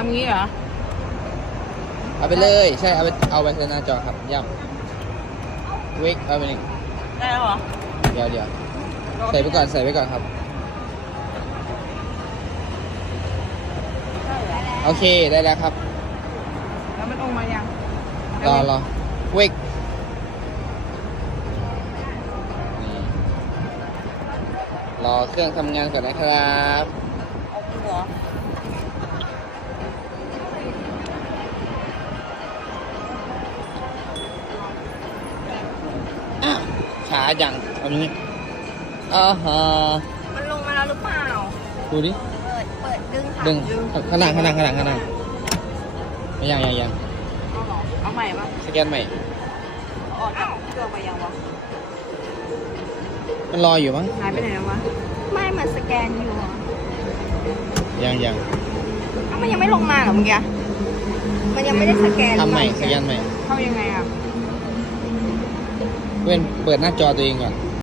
ทำงี้เหรอ เอาไปเลย ใช่เอาไปเอาไปใส่หน้าจอครับย่ำเวกเอาไปหนึ่งได้แล้วเหรอเดี๋ยวเดี๋ยวใส่ไปก่อนใส่ไปก่อนครับ โอเคได้แล้วครับ แล้วมันออกมายังรอรอเวกนี่รอเครื่องทำงานก่อนนะครับออกหัวอ้าวช้าจังอันนี้อ่าฮะมันลงมาแล้วหรือเปล่า ดูดิ เปิด เปิดดึงค่ะดึงข้างหน้าข้างหน้าข้างหน้าข้างหน้าไม่ยังยังยังเอาเหรอเอาใหม่ปะสแกนใหม่ออกจากเครื่องไปยังวะมันรออยู่มั้งหายไปไหนแล้ววะไม่มันสแกนอยู่อะยังยังเอ้ามันยังไม่ลงมาเหรอเมื่อกี้มันยังไม่ได้สแกนทำใหม่รือสเปล่าแกนใหม่ เข้ายังไงอะ เว้นเปิดหน้าจอตัวเองก่อน